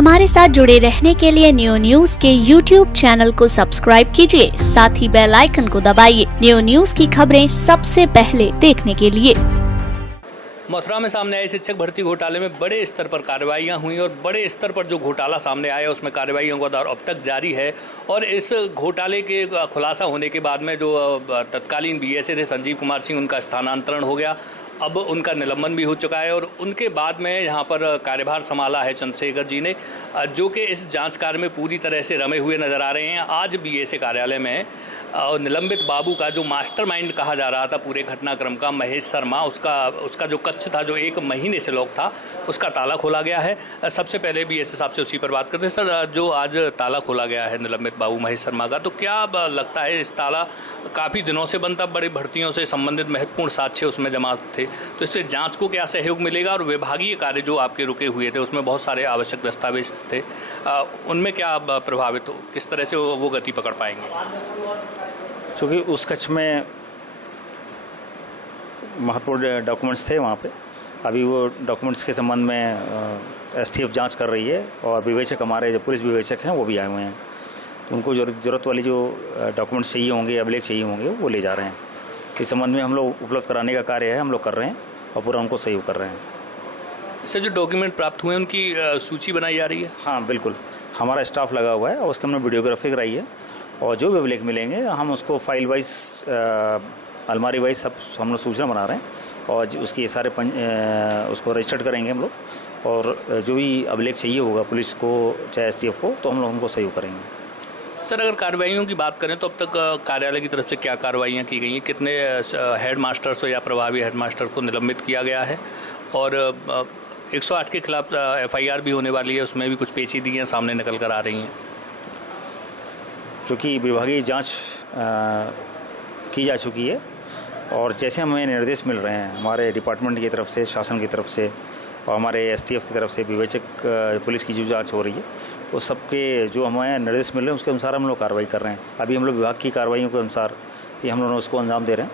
हमारे साथ जुड़े रहने के लिए न्यू न्यूज के YouTube चैनल को सब्सक्राइब कीजिए, साथ ही बेल आइकन को दबाइए न्यू न्यूज की खबरें सबसे पहले देखने के लिए। मथुरा में सामने आए शिक्षक भर्ती घोटाले में बड़े स्तर पर कार्रवाइयां हुई और बड़े स्तर पर जो घोटाला सामने आया उसमें कार्रवाइयों का दौर अब तक जारी है। और इस घोटाले के खुलासा होने के बाद में जो तत्कालीन बीएसए थे संजीव कुमार सिंह, उनका स्थानांतरण हो गया। अब उनका निलंबन भी हो चुका है और उनके बाद में यहाँ पर कार्यभार संभाला है चंद्रशेखर जी ने, जो कि इस जांच कार्य में पूरी तरह से रमे हुए नजर आ रहे हैं। आज बीएसए कार्यालय में निलंबित बाबू का जो मास्टरमाइंड कहा जा रहा था पूरे घटनाक्रम का, महेश शर्मा, उसका जो कक्ष था जो 1 महीने से लॉक था, उसका ताला खोला गया है। सबसे पहले बीएसए साहब से उसी पर बात करते हैं। सर, जो आज ताला खोला गया है निलंबित बाबू महेश शर्मा का, तो क्या लगता है इस ताला काफ़ी दिनों से बनता, बड़ी भर्तियों से संबंधित महत्वपूर्ण साक्ष्य उसमें जमा थे, तो इससे जांच को क्या सहयोग मिलेगा? और विभागीय कार्य जो आपके रुके हुए थे उसमें बहुत सारे आवश्यक दस्तावेज थे, उनमें क्या प्रभावित हो, किस तरह से वो गति पकड़ पाएंगे? क्योंकि उस कक्ष में महत्वपूर्ण डॉक्यूमेंट्स थे वहाँ पे। अभी वो डॉक्यूमेंट्स के संबंध में एसटीएफ जांच कर रही है और विवेचक, हमारे जो पुलिस विवेचक हैं वो भी आए हुए हैं। तो उनको जरूरत वाली जो डॉक्यूमेंट्स चाहिए होंगे, अभिलेख चाहिए होंगे, वो ले जा रहे हैं। इस संबंध में हम लोग उपलब्ध कराने का कार्य है, हम लोग कर रहे हैं और पूरा उनको सहयोग कर रहे हैं। सर, जो डॉक्यूमेंट प्राप्त हुए उनकी सूची बनाई जा रही है? हाँ बिल्कुल, हमारा स्टाफ लगा हुआ है और उसके हमने वीडियोग्राफी कराई है और जो भी अभिलेख मिलेंगे हम उसको फाइल वाइज, अलमारी वाइज सब हम लोग सूचना बना रहे हैं और उसकी सारे उसको रजिस्टर्ड करेंगे हम लोग। और जो भी अभिलेख चाहिए होगा पुलिस को चाहे एसटीएफ को, तो हम लोग उनको सहयोग करेंगे। सर, अगर कार्रवाइयों की बात करें तो अब तक कार्यालय की तरफ से क्या कार्रवाइयाँ की गई हैं? कितने हेड मास्टर्स या प्रभावी हेड मास्टर को निलंबित किया गया है? और 108 के खिलाफ एफआईआर भी होने वाली है, उसमें भी कुछ पेचीदगियाँ सामने निकल कर आ रही हैं। चूँकि विभागीय जांच की जा चुकी है और जैसे हमें निर्देश मिल रहे हैं हमारे डिपार्टमेंट की तरफ से, शासन की तरफ से और हमारे एसटीएफ की तरफ से, विवेचक पुलिस की जो जांच हो रही है, वो सबके जो हमें निर्देश मिल रहे हैं उसके अनुसार हम लोग कार्रवाई कर रहे हैं। अभी हम लोग विभाग की कार्रवाइयों के अनुसार ये हम लोग उसको अंजाम दे रहे हैं।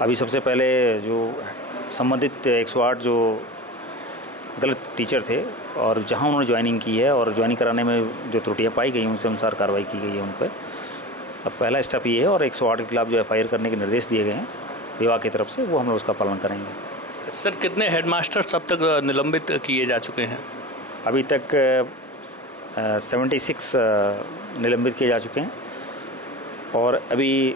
अभी सबसे पहले जो संबंधित 108 जो गलत टीचर थे और जहां उन्होंने ज्वाइनिंग की है और ज्वाइनिंग कराने में जो त्रुटियां पाई गई उनके अनुसार कार्रवाई की गई है उन पर। अब पहला स्टेप ये है और 108 के खिलाफ जो एफआईआर करने के निर्देश दिए गए हैं विभाग की तरफ से, वो हम लोग उसका पालन करेंगे। सर, कितने हेडमास्टर्स अब तक निलंबित किए जा चुके हैं? अभी तक 76 निलंबित किए जा चुके हैं और अभी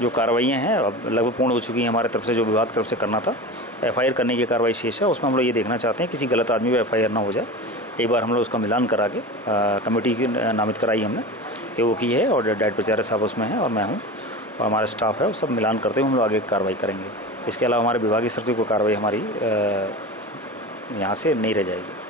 जो कार्रवाइयाँ हैं अब लगभग पूर्ण हो चुकी हैं हमारे तरफ से। जो विभाग की तरफ से करना था, एफआईआर करने की कार्रवाई शेष है, उसमें हम लोग ये देखना चाहते हैं किसी गलत आदमी पर एफआईआर ना हो जाए। एक बार हम लोग उसका मिलान करा के कमेटी की नामित कराई हमने, ये वो की है और डायरेक्टर प्रचार्य साहब उसमें हैं और मैं हूँ और हमारा स्टाफ है, वो सब मिलान करते हुए हम लोग आगे कार्रवाई करेंगे। इसके अलावा हमारे विभागीय स्तर से कोई कार्रवाई हमारी यहाँ से नहीं रह जाएगी।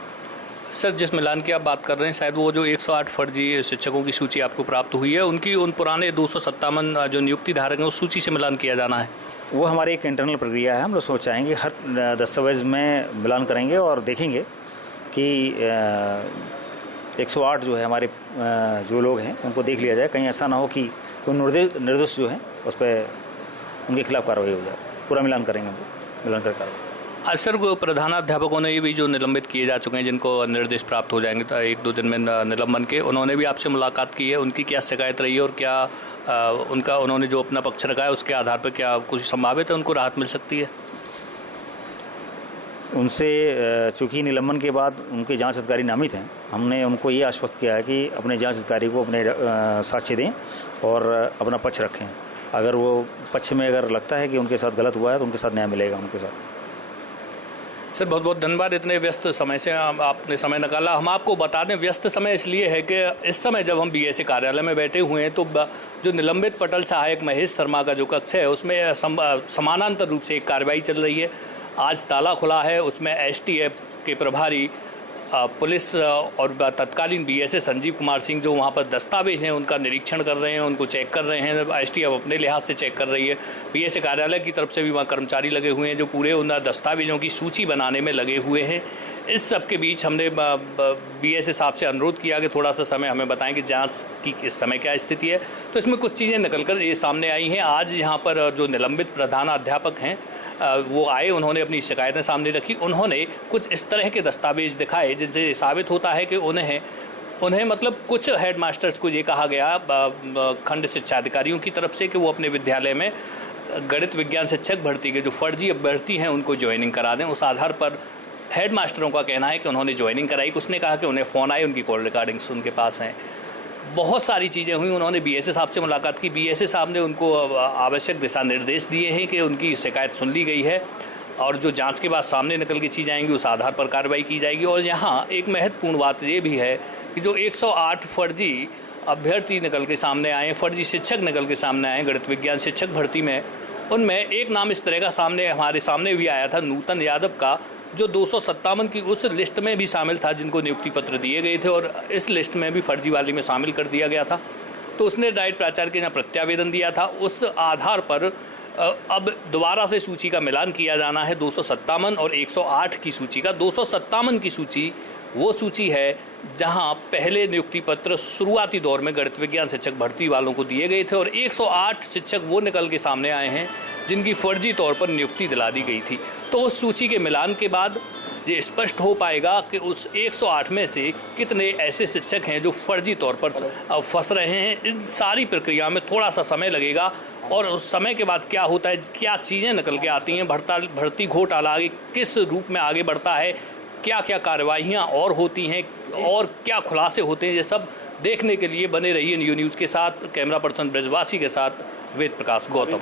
सर, जिस मिलान की आप बात कर रहे हैं, शायद वो जो 108 फर्जी शिक्षकों की सूची आपको प्राप्त हुई है, उनकी उन पुराने 257 जो नियुक्ति धारक हैं उस सूची से मिलान किया जाना है? वो हमारी एक इंटरनल प्रक्रिया है। हम लोग सोचाएंगे, हर दस्तावेज में मिलान करेंगे और देखेंगे कि 108 जो है हमारे जो लोग हैं उनको देख लिया जाए, कहीं ऐसा ना हो कि कोई निर्दोष जो है उस पर उनके खिलाफ कार्रवाई हो जाए। पूरा मिलान करेंगे, मिलान कर कार्रवाई। आज सर, प्रधानाध्यापकों ने ये भी जो निलंबित किए जा चुके हैं, जिनको निर्देश प्राप्त हो जाएंगे तो 1-2 दिन में निलंबन के, उन्होंने भी आपसे मुलाकात की है। उनकी क्या शिकायत रही है और क्या उन्होंने जो अपना पक्ष रखा है उसके आधार पर क्या कुछ संभावित है उनको राहत मिल सकती है? उनसे चूँकि निलंबन के बाद उनके जांच अधिकारी नामित हैं, हमने उनको ये आश्वस्त किया है कि अपने जांच अधिकारी को अपने साक्ष्य दें और अपना पक्ष रखें। अगर वो पक्ष में अगर लगता है कि उनके साथ गलत हुआ है तो उनके साथ न्याय मिलेगा उनके साथ। सर, बहुत बहुत धन्यवाद, इतने व्यस्त समय से आपने समय निकाला। हम आपको बता दें, व्यस्त समय इसलिए है कि इस समय जब हम बीएसए कार्यालय में बैठे हुए हैं तो जो निलंबित पटल सहायक महेश शर्मा का जो कक्ष है उसमें समानांतर रूप से एक कार्रवाई चल रही है। आज ताला खुला है, उसमें एसटीएफ के प्रभारी पुलिस और तत्कालीन बीएसए संजीव कुमार सिंह जो वहाँ पर दस्तावेज हैं उनका निरीक्षण कर रहे हैं, उनको चेक कर रहे हैं। एसटीएफ अपने लिहाज से चेक कर रही है। बीएसए कार्यालय की तरफ से भी वहाँ कर्मचारी लगे हुए हैं जो पूरे उन दस्तावेजों की सूची बनाने में लगे हुए हैं। इस सब के बीच हमने BSA साहब से अनुरोध किया कि थोड़ा सा समय हमें बताएं कि जांच की इस समय क्या स्थिति है। तो इसमें कुछ चीज़ें निकलकर ये सामने आई हैं। आज यहाँ पर जो निलंबित प्रधानाध्यापक हैं वो आए, उन्होंने अपनी शिकायतें सामने रखी। उन्होंने कुछ इस तरह के दस्तावेज दिखाए जिससे साबित होता है कि उन्हें मतलब कुछ हेड मास्टर्स को ये कहा गया खंड शिक्षा अधिकारियों की तरफ से कि वो अपने विद्यालय में गणित विज्ञान शिक्षक भर्ती के जो फर्जी अभ्यर्थी हैं उनको ज्वाइनिंग करा दें। उस आधार पर हेड मास्टरों का कहना है कि उन्होंने ज्वाइनिंग कराई। उसने कहा कि उन्हें फ़ोन आए, उनकी कॉल रिकॉर्डिंग्स उनके पास हैं। बहुत सारी चीज़ें हुई। उन्होंने BSA साहब से मुलाकात की। BSA साहब ने उनको आवश्यक दिशा निर्देश दिए हैं कि उनकी शिकायत सुन ली गई है और जो जांच के बाद सामने निकल के चीज़ आएंगी उस आधार पर कार्रवाई की जाएगी। और यहाँ एक महत्वपूर्ण बात ये भी है कि जो 108 फर्जी अभ्यर्थी निकल के सामने आए, फर्जी शिक्षक निकल के सामने आए गणित विज्ञान शिक्षक भर्ती में, उनमें एक नाम इस तरह का हमारे सामने भी आया था, नूतन यादव का, जो 257 की उस लिस्ट में भी शामिल था जिनको नियुक्ति पत्र दिए गए थे और इस लिस्ट में भी फर्जी वाली में शामिल कर दिया गया था। तो उसने डाइट प्राचार्य के यहाँ प्रत्यावेदन दिया था। उस आधार पर अब दोबारा से सूची का मिलान किया जाना है 257 और 108 की सूची का। 257 की सूची वो सूची है जहां पहले नियुक्ति पत्र शुरुआती दौर में गणित विज्ञान शिक्षक भर्ती वालों को दिए गए थे और 108 शिक्षक वो निकल के सामने आए हैं जिनकी फर्जी तौर पर नियुक्ति दिला दी गई थी। तो उस सूची के मिलान के बाद ये स्पष्ट हो पाएगा कि उस 108 में से कितने ऐसे शिक्षक हैं जो फर्जी तौर पर फंस रहे हैं। इन सारी प्रक्रिया में थोड़ा सा समय लगेगा और उस समय के बाद क्या होता है, क्या चीज़ें निकल के आती हैं, भर्ती घोटाला आगे किस रूप में आगे बढ़ता है, क्या क्या कार्रवाइयाँ और होती हैं और क्या खुलासे होते हैं, ये सब देखने के लिए बने रहिए न्यू न्यूज़ के साथ। कैमरा पर्सन ब्रजवासी के साथ वेद प्रकाश गौतम।